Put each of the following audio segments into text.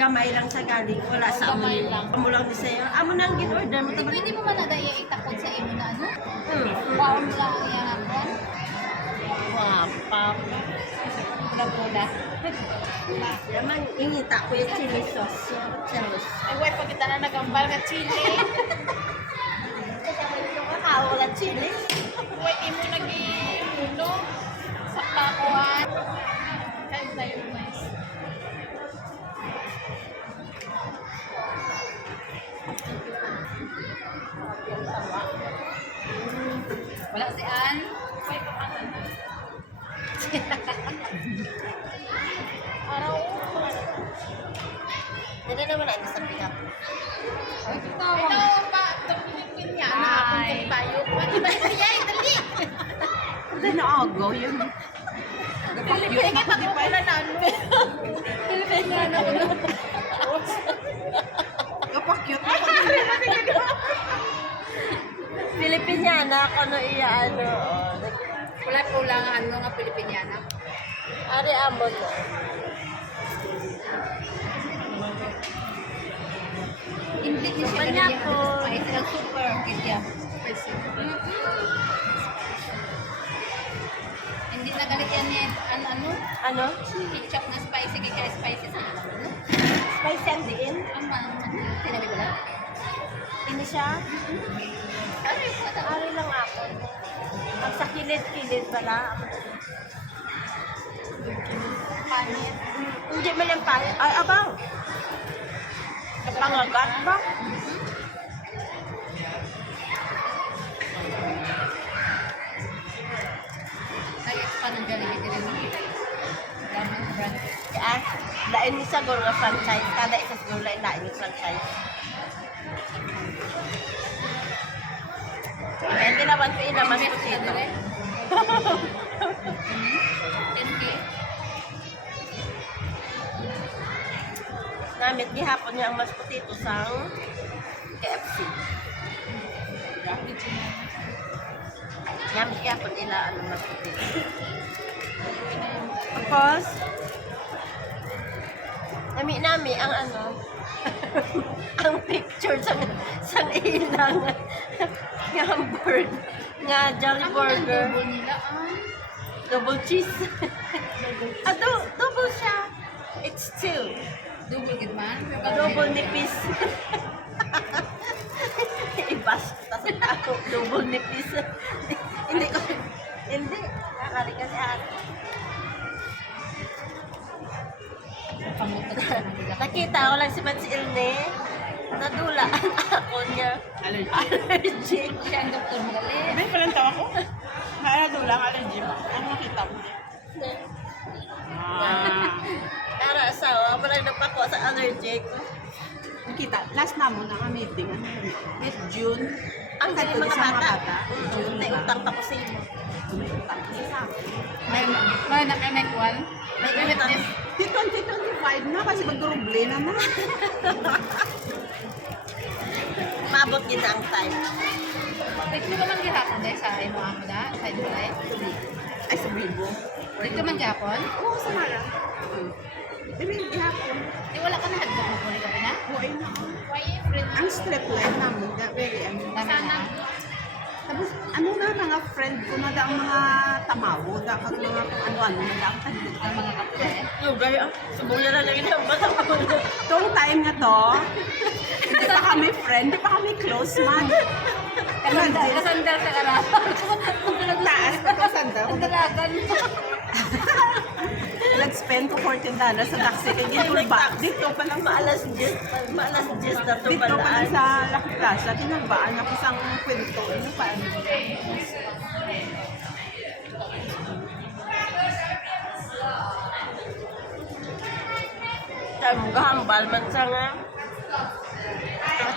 gamay lang sa galing. Wala sa amo. Gamay lang. Amo lang ni sa'yo. Amo nang gin-order mo. Tabag. pwede mo man na daya itakod sa imo na ano? Hmm. Baon lang yan ako. Wapa. Pula-pula. Yaman, ingita ko yung chili sauce. Chelos. Ay, wait, pag kita na nagambal nga chili. Kakao lang chili. Wait, imo nag-iuno. Sa pakuan. Kain tayo, guys. Wala si Ann. Wait, papatan na. Araw. Hindi naman ang sa pick-up. Ito pa, tapilipin niya. Nakapunta tayo. Siya? Dali! Hindi na agaw yun. Pilipin niya pag wala na ano. Pilipin niya na ano. Kapakyut na Filipiniana ako no iya ano. Wala po lang ano nga Pilipiniana. Ari amo no. Niya po. Spicy lang super. Kaya spicy. Hindi na galit yan ni ano, ano? Ano? Ketchup na spicy kaya spicy sa ano? Spicy and diin. Ang man, sinabi ko lang. Ini siya. Yung pata? Ari lang ako. Ang sa kilid-kilid pala. Panit. Hindi man lang tayo. Ay, abaw. Pangagat ba? Kaya pa ng Jollibee din mo. Yan. Lain ni sa nga franchise. Kada isa siguro lain lain yung franchise. Hindi naman ko ilaman ko dito. 10K. Namit gihapon niya ang mas potito sa KFC. Namit gihapon ila ano mas potito. Tapos, nami nami ang ano, ang picture sa sa ilang nga hamburger, nga jolly burger, double nila, ah. double cheese. ah, do- double siya. It's two. Double gid man. Double nipis. Ibas. Tapos ako, double nipis. hindi ko, hindi. Nakakari kasi ako. Nakita ko lang si Mats Ilne. Nadulaan ako niya. Allergy. Allergic. Siya ang doktor magaling. Hindi pa lang tawa ko. Naalala lang, allergy. Ang makita mo. Ah. Para asawa, walang napako sa allergic. Nakita, last na mo na nga meeting. ano? Yes, June. Ang Katulad mga bata. June, may utang pa ko sa inyo. Utang kasi sa akin. May may nakinig one. May May utang. witness. Di 2025 na kasi magduruble na na. Mabot din ang time. Dito ka man gihapon dahil sa imo amo da, sa imo dahil. Ay, sa Bibo. Dito man gihapon. Oo, sa Mara. Pero yung hapon, Di wala ka na hadlok mo gabi na. buhay na. Why friend? Ang straight line namin, very ano. Sana. Tapos, ano na, mga friend ko na da ang mga tamawo, da kag mga kung ano-ano na da ang taglit. Ang mga kapre. Yung gaya, subong na lang bata ko. Itong time na to, hindi pa kami friend, hindi pa kami close man. Kasandal, kasandal sa karapan. Taas ko itong sandal. Ang dalagan. Let's spend ko 14 dollars sa taxi kay dito ba? Dito pa lang Maalas 10, maalas 10 na to dito pa lang sa Lucky Plaza, tinabaan ako sa kwento. Ano pa? Kaya mo gahambal man sa nga.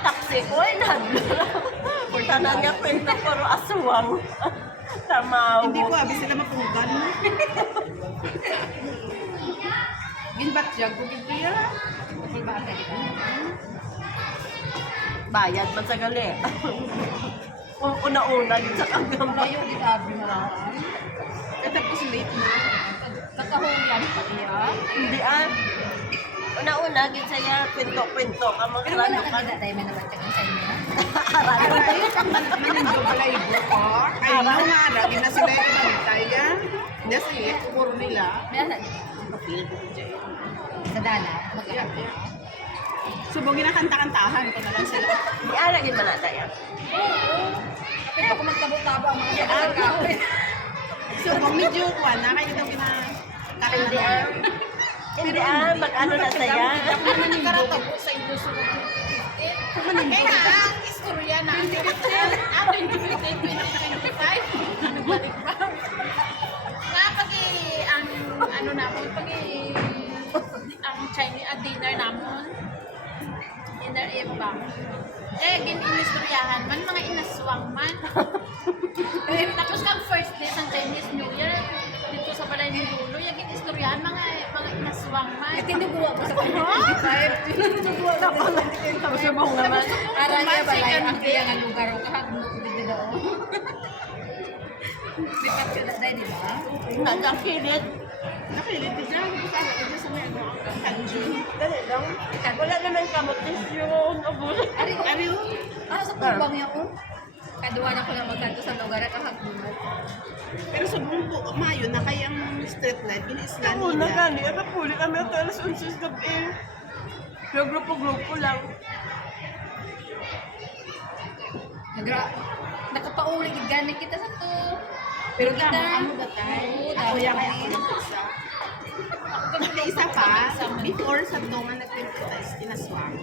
Taxi ko ay nahadlo. Tanan niya kwenta pero aswang. Tamaw. Hindi ko abi sila mapugan. Ginbat jag ko ka dito? Bayad man sa gali. Kung una-una, sa kagambay. Layo di abi maraan. Kaya tapos late na. Nakahulan pa niya. Hindi ah. Una-una, gid saya kwento-kwento ka mga Pero wala ka ganda tayo manawag ka sa inyo. Manindo pala ibo ko. Ay, no nga, lagi na sila yung ibalitaya. Hindi, sige, puro nila. Ko. Sa dala. Mag-aak. Subong ginakanta-kantahan ko na lang sila. Di ara gid man ata yan. Kapit ako magtabo-tabo ang mga kahoy. Subong medyo kuwan na kayo daw gina... Hindi ah. Hindi ah, mag-ano na. Karatabo sa inyo sunod. Kaya ang istorya na ang ang 2025, nagbalik ba? Nga pag ang ano namon, pag ang Chinese at dinner namon, dinner eh ba? Eh, gininistoryahan man, mga inaswang man. tapos kang first day sa Chinese New Year, dito sa balay ni Lulu, yung ginistoryahan, mga mga inaswang man. At tinuguwa ko sa kanya. Tinuguwa ko Subong naman. Ara niya balay ang kaya nga lugar o kahagno ko dito daw. Pikat ka na dahil, di ba? Nagkakilit. Nakilit din ka dyan sa may ano, kanjun. Dali lang. Wala naman kamotis yun. Abul. Ari ko, Ano yun? ano sa tubang niya ko? Kaduwa na ko na magkanto sa lugar at kahagno. Pero subong po, mayo na kayang street light, gina-isla Ako na nila. gani. Nakapuli kami at alas 11 gabi. Pero grupo-grupo lang. Nagra, nakapauli gani kita sa to. Pero kita, damo, amo gatay. Oo, Ako yan kaya ako nag-isa. Ako isa pa, before sa tunga nag-pintas, kinaswang.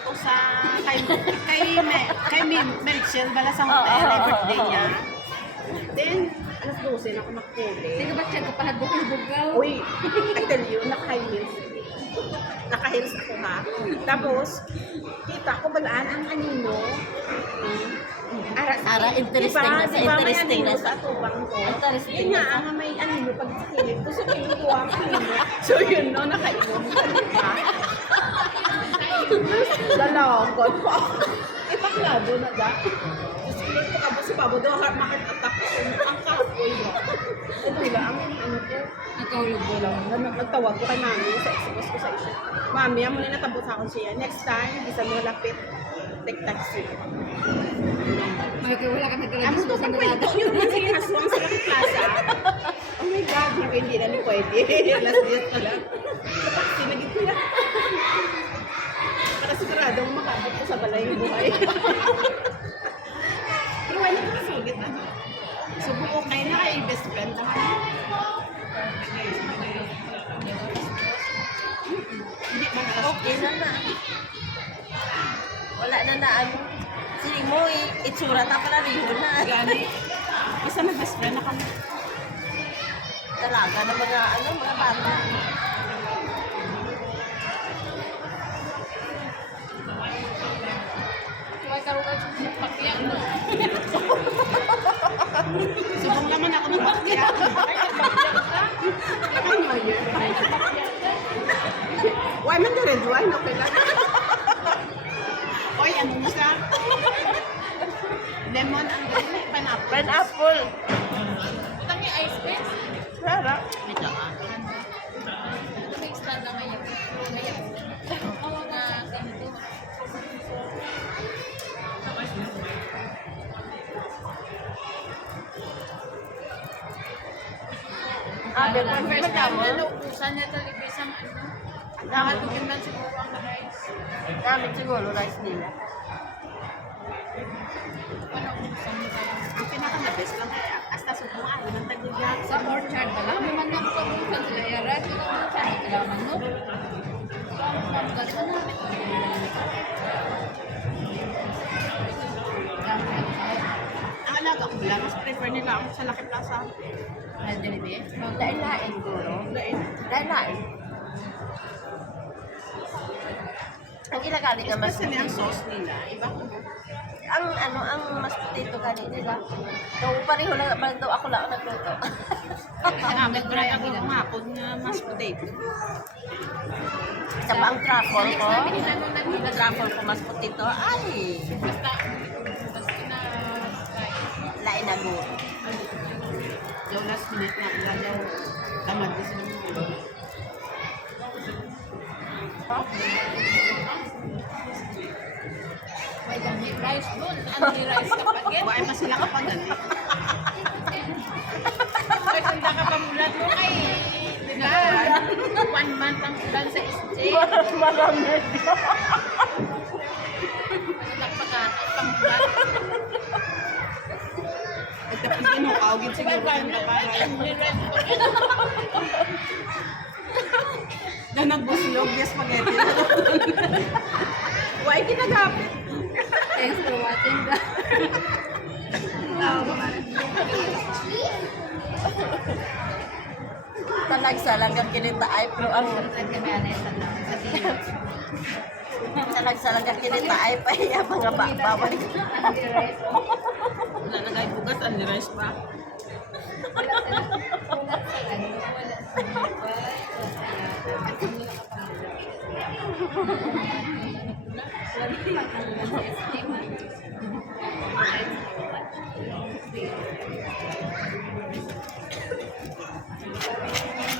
Ko sa, kay, kay, Me- kay Melchel, bala sa hotel, oo, ay birthday niya. Then, alas 12 na ako nakuli. Sino ba siya kapahadbog-bugaw? Uy, I tell you, naka-high heels. Naka-heels ako ha. Tapos, kita ko balaan ang anino. Ara, Ara, interesting na sa diba, interesting na sa sa- tubang ko. Interesting Yun nga, ang may anino pag sa kilid ko. So, kinukuha ang anino. So, yun no, nakainom. Diba? Lalagon ko. Ipaklado na da. Tapos, kilit ko kabo si Pabo daw, heart market attack ko. Ang kapoy ba? Ito lang, ang ano ko. Nagkaulog mo lang. Nag- Nagtawag ko kay mami sa ex-boss ko sa isyo. Mami, amo na natabot sa akong siya. Next time, bisa mo lapit. Take taxi. Kaya wala ka to, sa pag kwento nalada. yun, sige, sa Plaza. Oh my God, hindi, na pwede. Last year pala. Sa Para sigurado makabot ko sa balay yung buhay. Pero wala ko nasugit na. So, buo kayo na kay best friend na Okay na na. Wala na na ano. Sige mo, itsura ta pala rin na. Gani. Isa na best friend na kami. Talaga na mga ano, mga bata. Huwag karugan sa pakyak mo. Subong naman ako ng bakya. Ano yun? Why man the red wine? Okay lang. Oy, ano mo sa? Lemon ang. Pineapple. Pineapple. Utang niya ice cream. Rara. Ah, pero First first time mo. na naubusan niya talaga isang ano. Nakatugin lang siguro ang rice. Gamit siguro rice nila. Panaubusan niya talaga. Ang pinaka-best lang kaya. Hasta subong ano ng tagugyan. Sa orchard ba lang? May man ako kabukan sila yara. Ito ang orchard. Kailangan no? Galit na namin. Lang, mas prefer nila ako sa Lucky Plaza. Ay, Jollibee? Lain-lain siguro. Lain-lain. Ang ginagamit na mas Especially ang sauce nila. Iba ko. ang ano ang mas potato kani nila. So pareho lang man daw ako lang ang nagluto. Nagamit ko rin ako ng hapon na mas potato. Sa ang truffle ko. Sabi nila nung Ang truffle ko mas potato. Ay, Basta, lain na go. Yung last minute na lang daw tamad din sila mo. May gamit rice doon. Ano ni rice kapag yan? Buhay pa sila kapag ganit. Ay, sanda ka pa mulat mo kay... Di ba? One month ang ulan sa SJ. Marami. Kaugin siguro yung kapara. Na nagbusilog yung spaghetti. Why kinagapit? Thanks for watching guys. Talagsalagang kinita ay pero ang talagsalagang kinita ay pa iya mga ba- bawal. Wala na kahit bugas, ang rice pa.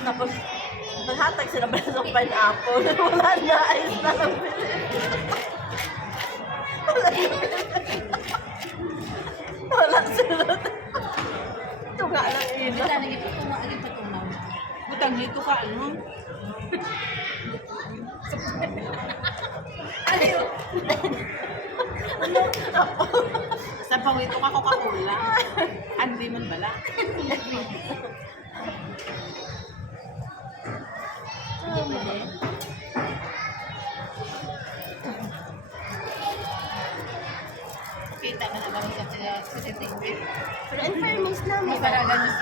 Tapos naghatag sila ba ng pineapple? Wala na, ayos na lang. Wala na. Wala sila. Ito nga lang ina. Butang dito ka, ano? Sa pawito ka Coca-Cola. Hindi man bala.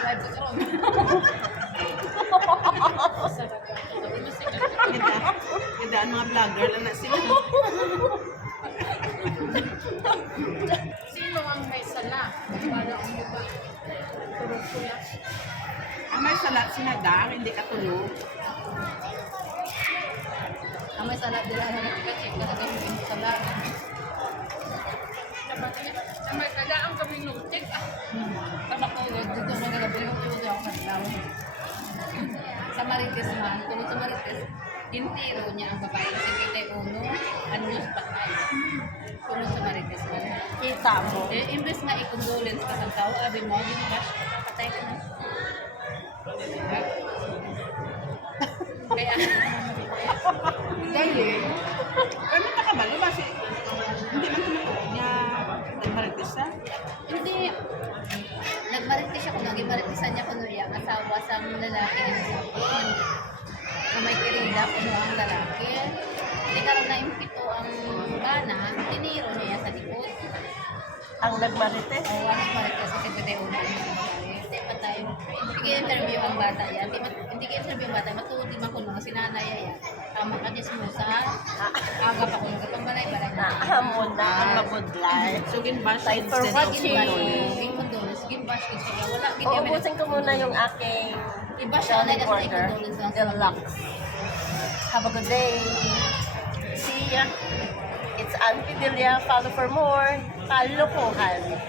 Slide ko karon. Ganda. Ang mga vlogger lang na sila. Sino ang may sala? Para ang iba. Ang may salat sinadang, hindi ka tulog. Ang may sala dila Sa may kada ang kaming lutik ah. Yun, dito na nagabili ko tuloy ako kanlaw. Sa Marites man, tulog sa Marites, intiro niya ang babae kasi kita uno, yung patay. Tulog sa Marites man. kita mo. Eh, imbes nga i-condolence ka sa tao, abi mo, yung cash, patay ka na. Kaya, Dahil, asawa sa lalaki na nasabi. Na may kirida kung ang lalaki. Hindi karoon na impito ang bana, tiniro niya sa likod. Ang nagmarites. O, ano marites kasi pwede ulo. Hindi pa tayo, hindi interview ang bata yan. Hindi, hindi interview ang bata, matuod di makulong si nanay yan. Tama ka di sumusa. Aga pa kung kapang balay-balay na. Nahamon na ang mabudlay. So, ginbash Thanks for watching. Condolence. Ging condolence, ging bash, ging siya. Wala, ging kami Uubusin ko muna yung aking Iba siya na kasi lang sa Deluxe. Have a good day. See ya. It's Ann Pidelia. Follow for more. Kalokohan.